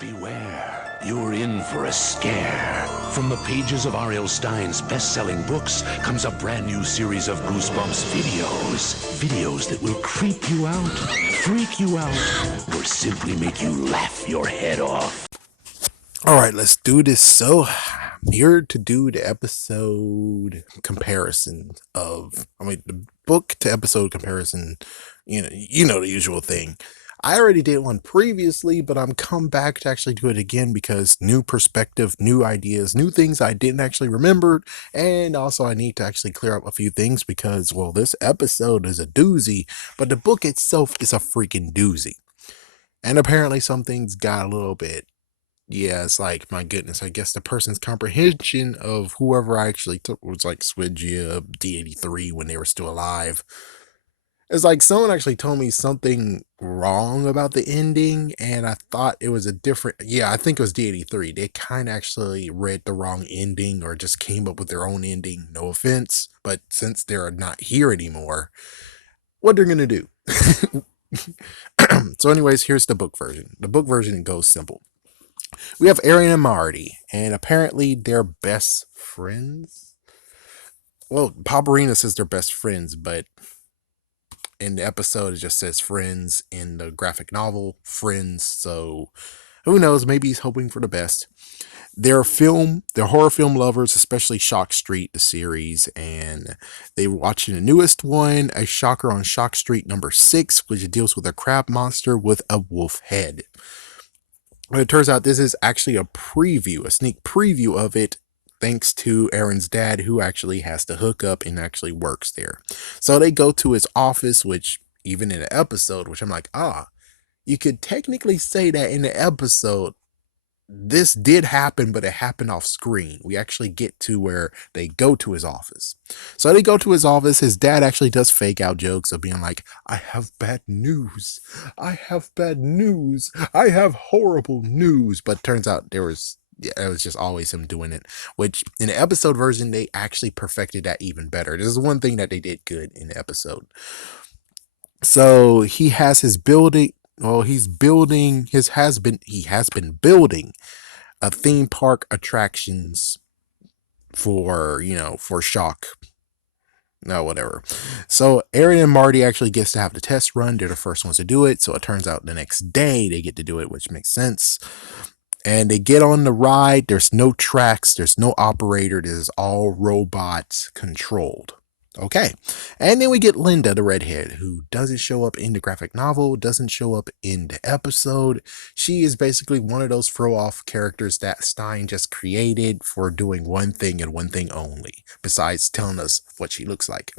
Beware, you're in for a scare. From the pages of R.L. Stine's best-selling books comes a brand new series of Goosebumps videos. Videos that will creep you out, freak you out, or simply make you laugh your head off. All right, let's do this. So, I'm here to do the episode comparison the book to episode comparison. You know the usual thing. I already did one previously, but I'm come back to actually do it again because new perspective, new ideas, new things I didn't actually remember, and also I need to actually clear up a few things because, well, this episode is a doozy, but the book itself is a freaking doozy. And apparently some things got a little bit, yeah, it's like, my goodness, I guess the person's comprehension of whoever I actually took was like Swidgia, D83 when they were still alive. It's like someone actually told me something wrong about the ending, and I thought it was a different, yeah, I think it was D83. They kind of actually read the wrong ending or just came up with their own ending. No offense, but since they're not here anymore, what they're gonna do. So anyways, here's the book version. The book version goes simple. We have Aaron and Marty, and apparently they're best friends. Well, Barbarina says they're best friends, but in the episode it just says friends. In the graphic novel, friends. So who knows? Maybe he's hoping for the best. They're horror film lovers, especially Shock Street, the series, and they were watching the newest one, A Shocker on Shock Street number 6, which deals with a crab monster with a wolf head. But it turns out this is actually a preview, a sneak preview of it, thanks to Aaron's dad, who actually has to hook up and actually works there. So they go to his office, which even in the episode, which I'm like, you could technically say that in the episode, this did happen, but it happened off screen. We actually get to where they go to his office. So they go to his office. His dad actually does fake out jokes of being like, I have bad news. I have bad news. I have horrible news. But turns out it was just always him doing it, which in the episode version, they actually perfected that even better. This is one thing that they did good in the episode. So he has his building. Well, he has been building a theme park attractions for Shock. No, whatever. So Aaron and Marty actually gets to have the test run. They're the first ones to do it. So it turns out the next day they get to do it, which makes sense. And they get on the ride. There's no tracks. There's no operator. This is all robots controlled. Okay. And then we get Linda, the redhead, who doesn't show up in the graphic novel, doesn't show up in the episode. She is basically one of those throw off characters that Stein just created for doing one thing and one thing only, besides telling us what she looks like.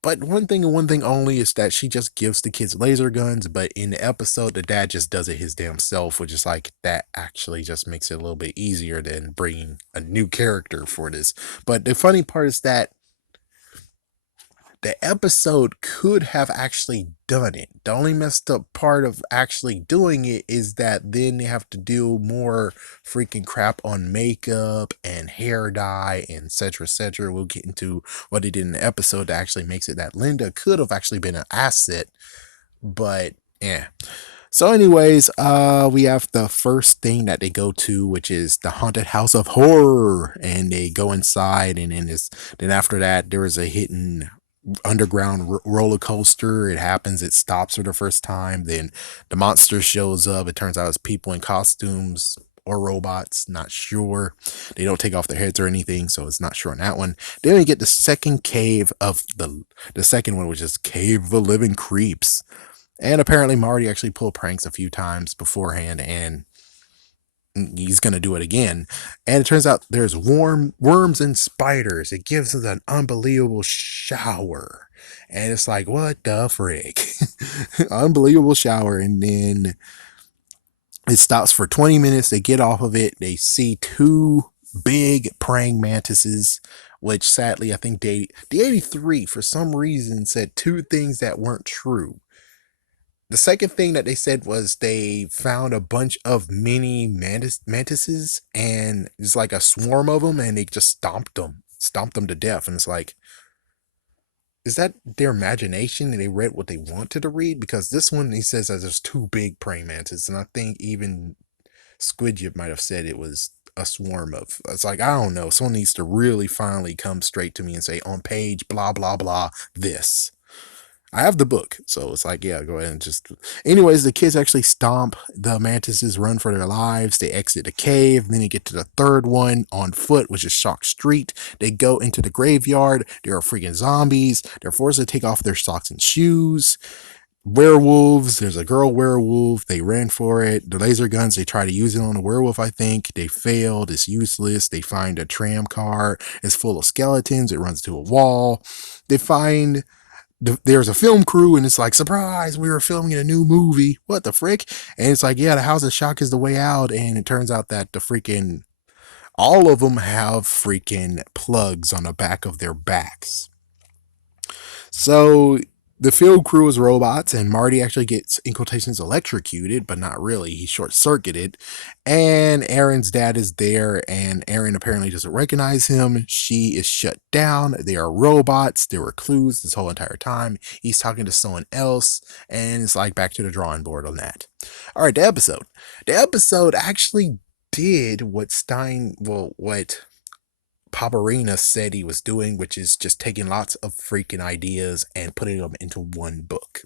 But one thing and one thing only is that she just gives the kids laser guns, but in the episode, the dad just does it his damn self, which is like, that actually just makes it a little bit easier than bringing a new character for this. But the funny part is that the episode could have actually done it. The only messed up part of actually doing it is that then they have to do more freaking crap on makeup and hair dye and etc. etc. We'll get into what they did in the episode that actually makes it that Linda could have actually been an asset, but yeah. So anyways, we have the first thing that they go to, which is the haunted house of horror, and they go inside, and then after that there is a hidden underground roller coaster. It happens, it stops for the first time, then the monster shows up. It turns out it's people in costumes or robots, not sure. They don't take off their heads or anything, so it's not sure on that one. Then we get the second cave of the second one, which is Cave of the Living Creeps. And apparently Marty actually pulled pranks a few times beforehand, and he's going to do it again. And it turns out there's worms and spiders. It gives us an unbelievable shower. And it's like, what the frick? Unbelievable shower. And then it stops for 20 minutes. They get off of it. They see two big praying mantises, which sadly, I think the 83 for some reason said two things that weren't true. The second thing that they said was they found a bunch of mini mantises, and it's like a swarm of them, and they just stomped them to death. And it's like, is that their imagination and they read what they wanted to read? Because this one, he says that there's two big praying mantises, and I think even Squidget might have said it was a swarm of. It's like, I don't know. Someone needs to really finally come straight to me and say, on page blah blah blah this. I have the book, so it's like, yeah, go ahead and just. Anyways, the kids actually stomp the mantises, run for their lives. They exit the cave. Then they get to the third one on foot, which is Shock Street. They go into the graveyard. There are freaking zombies. They're forced to take off their socks and shoes. Werewolves. There's a girl werewolf. They ran for it. The laser guns, they try to use it on a werewolf, I think. They failed. It's useless. They find a tram car. It's full of skeletons. It runs to a wall. They find there's a film crew, and it's like, surprise, we were filming a new movie. What the frick? And it's like, yeah, the house of shock is the way out. And it turns out that the freaking all of them have freaking plugs on the back of their backs. So the field crew is robots, and Marty actually gets, in quotations, electrocuted, but not really. He's short circuited. And Aaron's dad is there, and Aaron apparently doesn't recognize him. She is shut down. They are robots. There were clues this whole entire time. He's talking to someone else, and it's like back to the drawing board on that. All right, the episode. The episode actually did what what Paparina said he was doing, which is just taking lots of freaking ideas and putting them into one book.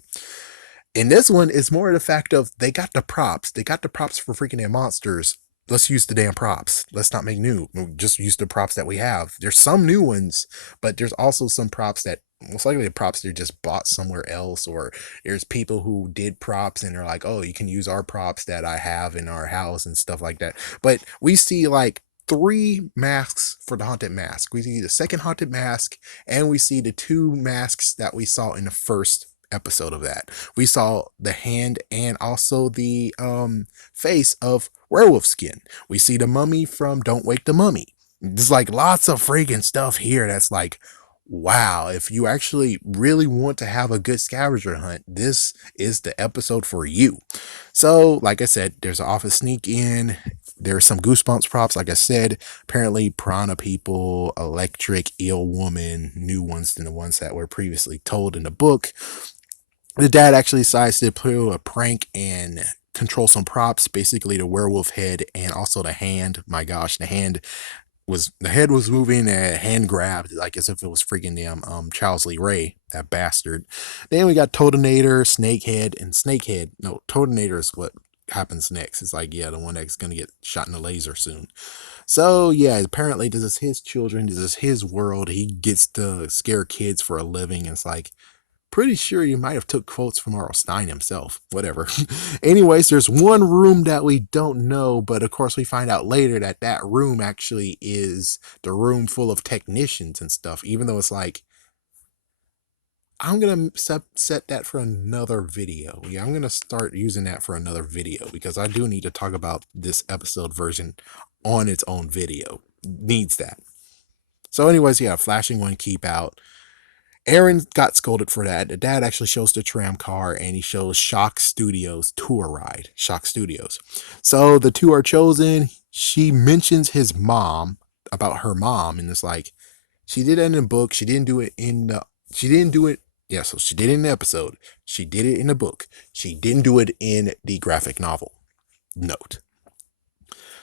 In this one, it's more of the fact of they got the props. They got the props for freaking their monsters. Let's use the damn props. Let's not make new. We'll just use the props that we have. There's some new ones, but there's also some props that most likely the props they just bought somewhere else, or there's people who did props and they're like, oh, you can use our props that I have in our house and stuff like that. But we see like 3 masks for the haunted mask. We see the second haunted mask, and we see the 2 masks that we saw in the first episode of that. We saw the hand and also the face of werewolf skin. We see the mummy from Don't Wake the Mummy. There's like lots of freaking stuff here that's like, wow, if you actually really want to have a good scavenger hunt, this is the episode for you. So, like I said, there's an office sneak in. There's some Goosebumps props, like I said. Apparently, piranha people, electric, eel woman, new ones than the ones that were previously told in the book. The dad actually decides to pull a prank and control some props, basically the werewolf head and also the hand. My gosh, the head was moving, and hand grabbed like as if it was freaking damn Charles Lee Ray, that bastard. Then we got Totonator, Snakehead, and Snakehead. No, Totonator is what happens next. It's like, yeah, the one that's gonna get shot in the laser soon. So yeah, apparently this is his children, this is his world. He gets to scare kids for a living. It's like, pretty sure you might have took quotes from R.L. Stine himself. Whatever. Anyways, there's one room that we don't know, but of course we find out later that that room actually is the room full of technicians and stuff, even though it's like, I'm going to set that for another video. Yeah, I'm going to start using that for another video because I do need to talk about this episode version on its own video. Needs that. So anyways, yeah, flashing one, keep out. Aaron got scolded for that. The dad actually shows the tram car, and he shows Shock Studios tour ride. Shock Studios. So the 2 are chosen. She mentions his mom, about her mom, and it's like, she did it in the book. She didn't do it in the. She didn't do it. Yeah, so she did it in the episode. She did it in the book. She didn't do it in the graphic novel. Note.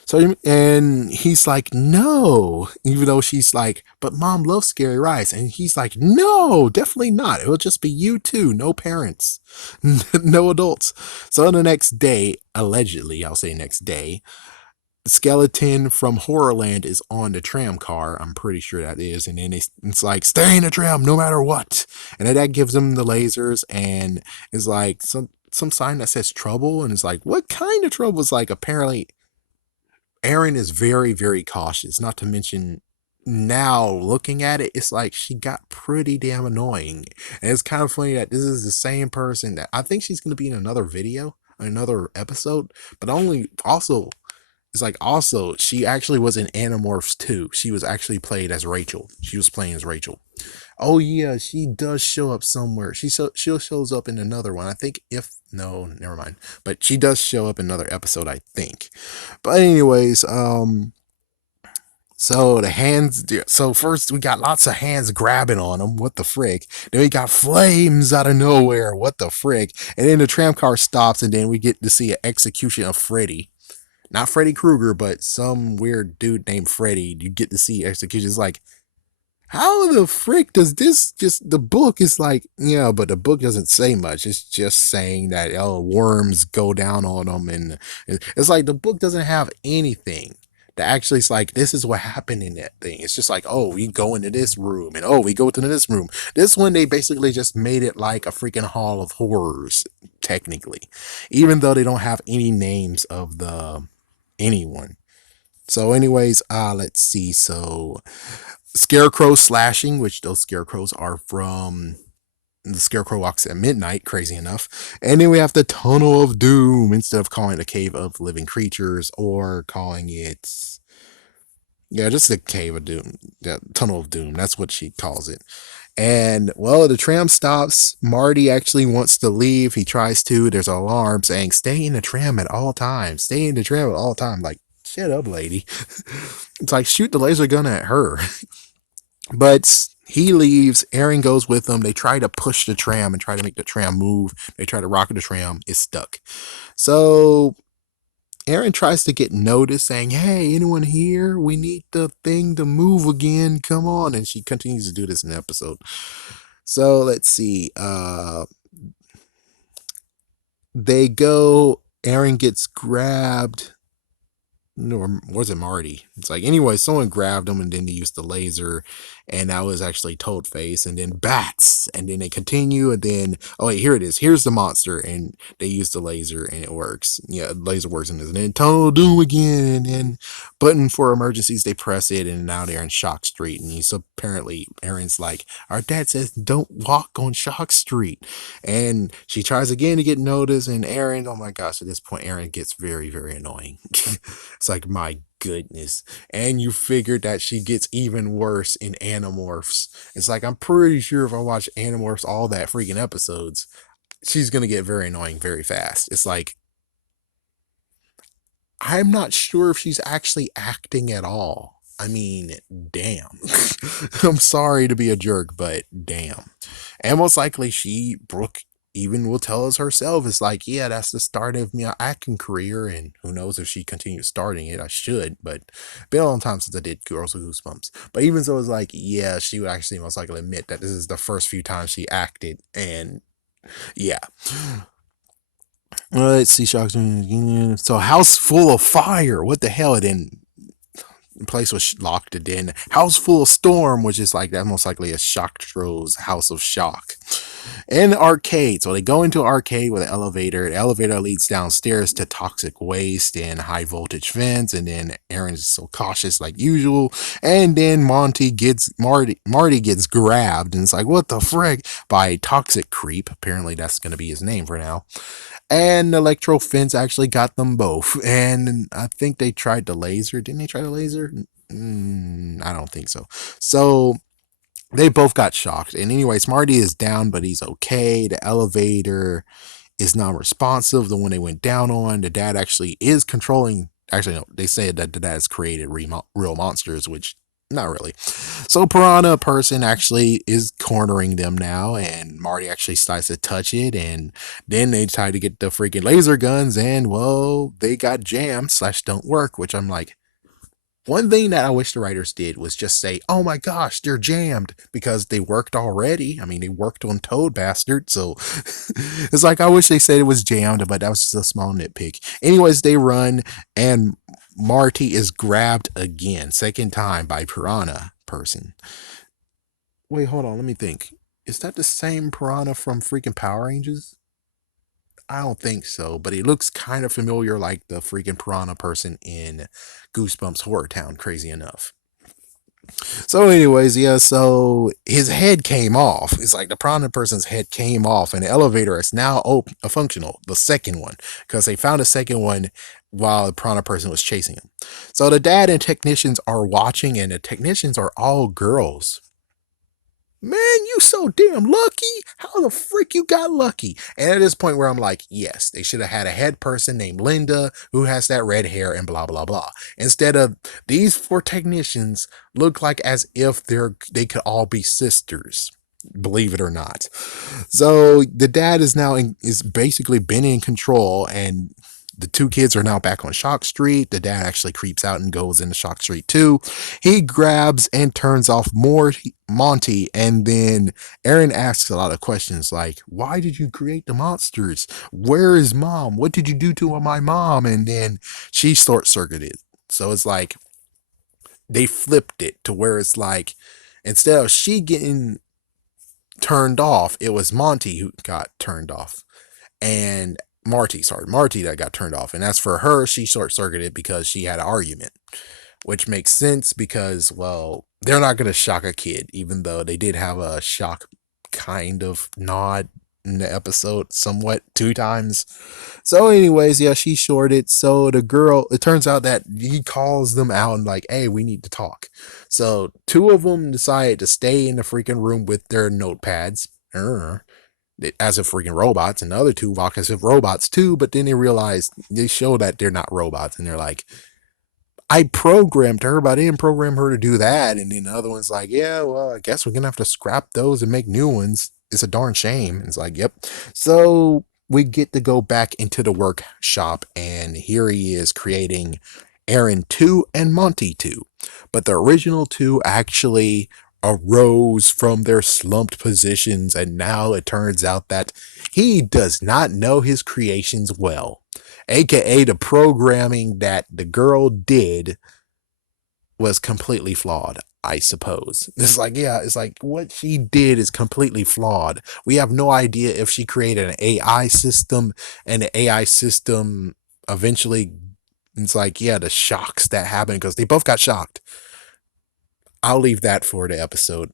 So, and he's like, no, even though she's like, but mom loves scary rides. And he's like, no, definitely not. It'll just be you two, no parents, no adults. So the next day, allegedly, I'll say next day, the skeleton from Horrorland is on the tram car. I'm pretty sure that is. And then it's like, stay in the tram no matter what. And then that gives them the lasers and is like some sign that says trouble. And it's like, what kind of trouble? It's like, apparently Aaron is very, very cautious, not to mention now looking at it, it's like she got pretty damn annoying. And it's kind of funny that this is the same person that I think she's going to be in another video, another episode, but only also, it's like also she actually was in Animorphs 2. She was actually played as Rachel. She was playing as Rachel. Oh yeah, she does show up somewhere. She shows up in another one. I think no, never mind. But she does show up in another episode, I think. But anyways, so the hands. So first we got lots of hands grabbing on them. What the frick? Then we got flames out of nowhere. What the frick? And then the tram car stops, and then we get to see an execution of Freddy. not Freddy Krueger, but some weird dude named Freddy. You get to see execution. It's like, how the frick does this just, the book is like, yeah, but the book doesn't say much. It's just saying that, oh, worms go down on them. And it's like the book doesn't have anything that actually is like, this is what happened in that thing. It's just like, oh, we go into this room and oh, we go into this room. This one, they basically just made it like a freaking hall of horrors, technically, even though they don't have any names of the anyone. So, anyways, let's see. So, Scarecrow slashing, which those scarecrows are from the Scarecrow Walks at Midnight, crazy enough. And then we have the Tunnel of Doom instead of calling it the Cave of Living Creatures or calling it, yeah, just the Cave of Doom, the Tunnel of Doom. That's what she calls it. And well, the tram stops. Marty actually wants to leave. He tries to. There's an alarm saying, stay in the tram at all times. Stay in the tram at all times. Like, shut up, lady. It's like, shoot the laser gun at her. But he leaves. Aaron goes with them. They try to push the tram and try to make the tram move. They try to rocket the tram. It's stuck. So Aaron tries to get noticed, saying, hey, anyone here? We need the thing to move again. Come on. And she continues to do this in the episode. So let's see. They go. Aaron gets grabbed. Or was it Marty? It's like, anyway, someone grabbed him and then they used the laser, and that was actually Toadface, and then bats, and then they continue, and then, oh wait, here it is. Here's the monster, and they use the laser, and it works. Yeah, laser works in this, and then Tunnel of Doom again, and then button for emergencies, they press it, and now they're in Shock Street, and he's apparently, Aaron's like, our dad says don't walk on Shock Street, and she tries again to get noticed, and Aaron, oh my gosh, at this point, Aaron gets very, very annoying. It's like, my goodness. And you figured that she gets even worse in Animorphs. It's like, I'm pretty sure if I watch Animorphs all that freaking episodes, she's going to get very annoying very fast. It's like, I'm not sure if she's actually acting at all. I mean, damn. I'm sorry to be a jerk, but damn. And most likely Brooke even will tell us herself, it's like, yeah, that's the start of my acting career, and who knows if she continues starting it. I should, but been a long time since I did Girls with Goosebumps. But even so, it's like, yeah, she would actually most likely admit that this is the first few times she acted, and yeah. Let's see, shocks. So, house full of fire. What the hell? It didn't. Place was locked. It then house full of storm, which is like that most likely a Shocktro's house of shock. And arcade. So they go into arcade with an elevator. The elevator leads downstairs to toxic waste and high voltage vents. And then Aaron's so cautious like usual. And then Marty gets grabbed, and it's like, what the frick, by toxic creep. Apparently that's going to be his name for now. And Electro Fence actually got them both. And I think they tried the laser. Didn't they try the laser? I don't think so. So they both got shocked. And anyway, Smarty is down, but he's okay. The elevator is non-responsive. The one they went down on, the dad actually is controlling. Actually, no, they say that the dad's created real monsters, which not really. So Piranha person actually is cornering them now, and Marty actually starts to touch it, and then they try to get the freaking laser guns, and well, they got jammed / don't work, which I'm like, one thing that I wish the writers did was just say, oh my gosh, they're jammed, because they worked already. I mean, they worked on Toad Bastard, so it's like, I wish they said it was jammed, but that was just a small nitpick. Anyways, they run, and Marty is grabbed again, second time, by Piranha person. Wait, hold on, let me think. Is that the same Piranha from freaking Power Rangers? I don't think so, but he looks kind of familiar like the freaking Piranha person in Goosebumps Horror Town, crazy enough. So, anyways, yeah, so his head came off. It's like the Piranha person's head came off, and the elevator is now open, functional, the second one, because they found a second one while the Piranha person was chasing him. So the dad and technicians are watching, and the technicians are all girls. Man, you so damn lucky. How the frick you got lucky? And at this point where I'm like, yes, they should have had a head person named Linda who has that red hair and blah, blah, blah. Instead of these 4 technicians look like as if they could all be sisters, believe it or not. So the dad is now is basically been in control, and the two kids are now back on Shock Street. The dad actually creeps out and goes into Shock Street too. He grabs and turns off Monty, and then Aaron asks a lot of questions like, why did you create the monsters? Where is mom? What did you do to my mom? And then she short circuited. So it's like they flipped it to where it's like, instead of she getting turned off, it was Monty who got turned off. And Marty that got turned off. And as for her, she short circuited because she had an argument, which makes sense because, well, they're not going to shock a kid, even though they did have a shock kind of nod in the episode somewhat 2 times. So anyways, yeah, she shorted. So the girl, it turns out that he calls them out and like, hey, we need to talk. So 2 of them decided to stay in the freaking room with their notepads as if freaking robots, and the other 2 walk as if robots too, but then they realize, they show that they're not robots, and they're like, I programmed her, but I didn't program her to do that. And then the other one's like, yeah, well, I guess we're gonna have to scrap those and make new ones. It's a darn shame. And it's like, yep. So we get to go back into the workshop, and here he is creating Aaron 2 and Monty 2. But the original 2 actually arose from their slumped positions, and now it turns out that he does not know his creations well, aka the programming that the girl did was completely flawed, I suppose. It's like, yeah, it's like what she did is completely flawed. We have no idea if she created an AI system, and the AI system eventually, it's like, yeah, the shocks that happened because they both got shocked. I'll leave that for the episode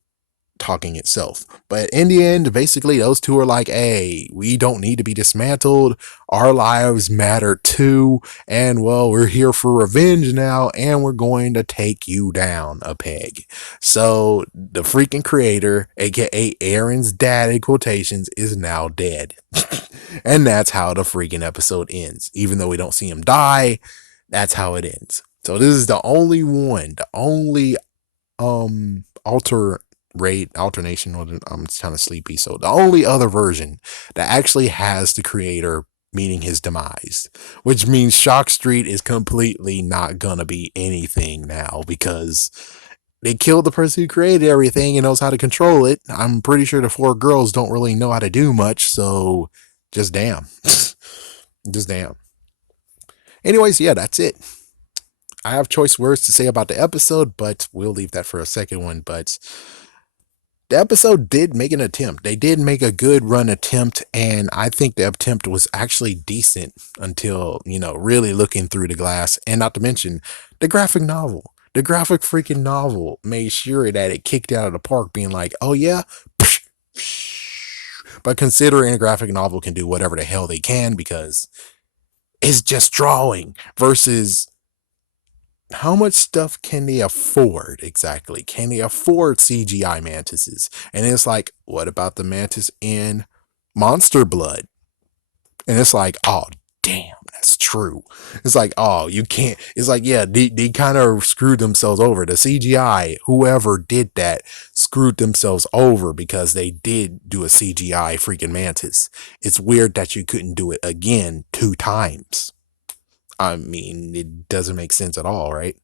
talking itself. But in the end, basically, those 2 are like, hey, we don't need to be dismantled. Our lives matter too. And well, we're here for revenge now, and we're going to take you down a peg. So the freaking creator, aka Aaron's dad in quotations, is now dead. And that's how the freaking episode ends. Even though we don't see him die, that's how it ends. So this is the only one, the only alternation, I'm kind of sleepy, so the only other version that actually has the creator meeting his demise, which means Shock Street is completely not gonna be anything now because they killed the person who created everything and knows how to control it. I'm pretty sure the 4 girls don't really know how to do much, so just damn. Just damn. Anyways, yeah, that's it. I have choice words to say about the episode, but we'll leave that for a second one. But the episode did make an attempt. They did make a good run attempt, and I think the attempt was actually decent until, really looking through the glass. And not to mention the graphic novel. The graphic freaking novel made sure that it kicked out of the park, being like, oh yeah, but considering a graphic novel can do whatever the hell they can because it's just drawing versus how much stuff can they afford exactly? Can they afford CGI mantises? And it's like, what about the mantis in Monster Blood? And it's like, oh, damn, that's true. It's like, oh, you can't. It's like, yeah, they kind of screwed themselves over. The CGI, whoever did that, screwed themselves over because they did do a CGI freaking mantis. It's weird that you couldn't do it again 2 times. I mean, it doesn't make sense at all, right?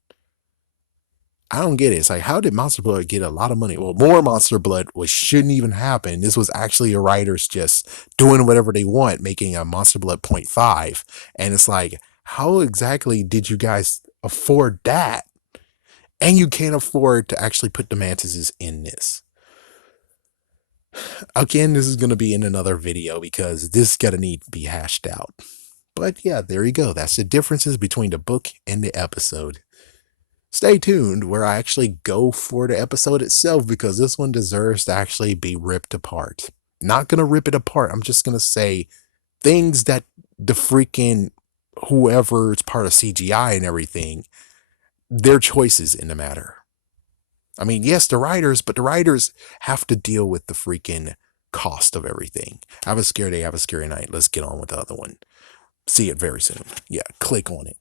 I don't get it. It's like, how did Monster Blood get a lot of money? Well, more Monster Blood, which shouldn't even happen. This was actually a writers just doing whatever they want, making a Monster Blood 0.5. And it's like, how exactly did you guys afford that? And you can't afford to actually put the mantises in this. Again, this is going to be in another video because this is going to need to be hashed out. But yeah, there you go. That's the differences between the book and the episode. Stay tuned where I actually go for the episode itself because this one deserves to actually be ripped apart. Not going to rip it apart. I'm just going to say things that the freaking whoever's part of CGI and everything, their choices in the matter. I mean, yes, the writers, but the writers have to deal with the freaking cost of everything. Have a scary day, have a scary night. Let's get on with the other one. See it very soon. Yeah, click on it.